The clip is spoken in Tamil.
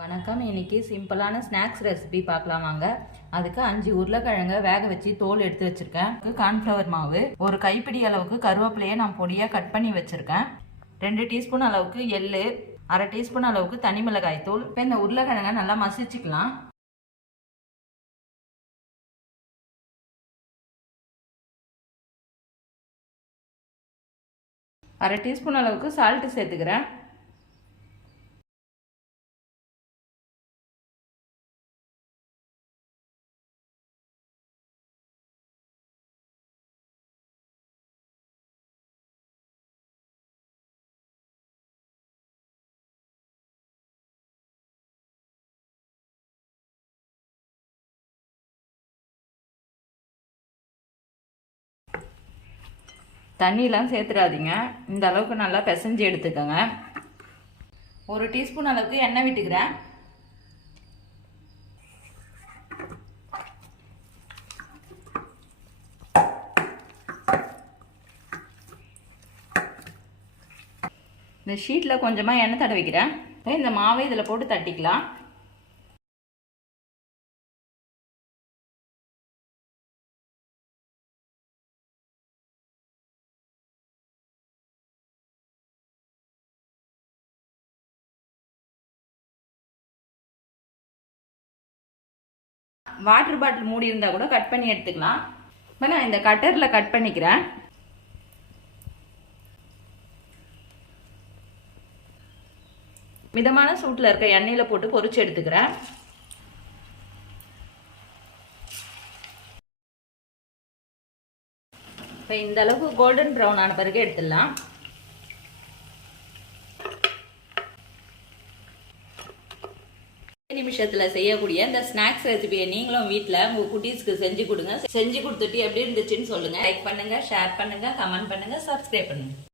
வணக்கம். இன்னைக்கு சிம்பிளான ஸ்நாக்ஸ் ரெசிபி பார்க்கலாம் வாங்க. அதுக்கு அஞ்சு உருளைக்கிழங்க வேக வச்சு தோல் எடுத்து வச்சிருக்கேன். கார்ன்ஃப்ளவர் மாவு ஒரு கைப்பிடி அளவுக்கு கருவேப்பிலையை நான் பொடியாக கட் பண்ணி வச்சிருக்கேன். ரெண்டு டீஸ்பூன் அளவுக்கு எள்ளு அரை டீஸ்பூன் அளவுக்கு தனி மிளகாய் தூள். இப்போ இந்த உருளைக்கிழங்க நல்லா மசிச்சுக்கலாம். அரை டீஸ்பூன் அளவுக்கு சால்ட்டு சேர்த்துக்கிறேன். தண்ணியெலாம் சேர்த்துடாதீங்க. இந்த அளவுக்கு நல்லா பிசைஞ்சு எடுத்துக்கோங்க. ஒரு டீஸ்பூன் அளவுக்கு எண்ணெய் விட்டுக்கிறேன். இந்த ஷீட்டில் கொஞ்சமாக எண்ணெய் தடவிக்கிறேன். இப்போ இந்த மாவை இதில் போட்டு தட்டிக்கலாம். வாட்டர் பாட்டில் மூடி இருந்தால் கூட கட் பண்ணி எடுத்துக்கலாம். இப்போ நான் இந்த கட்டரில் கட் பண்ணிக்கிறேன். மிதமான சூட்டில் இருக்க எண்ணெயில் போட்டு பொரிச்சு எடுத்துக்கிறேன். இப்போ இந்த அளவுக்கு கோல்டன் ப்ரௌன் ஆன பிறகு எடுத்துடலாம். நிமிஷத்தில் செய்யக்கூடிய இந்த ஸ்நாக்ஸ் ரெசிபியை நீங்களும் வீட்டில் உங்கள் குட்டீஸ்க்கு செஞ்சு கொடுங்க. செஞ்சு கொடுத்துட்டு எப்படி இருந்துச்சுன்னு சொல்லுங்கள் லைக் பண்ணுங்கள் ஷேர் பண்ணுங்கள் கமெண்ட் பண்ணுங்கள் சப்ஸ்கிரைப் பண்ணுங்கள்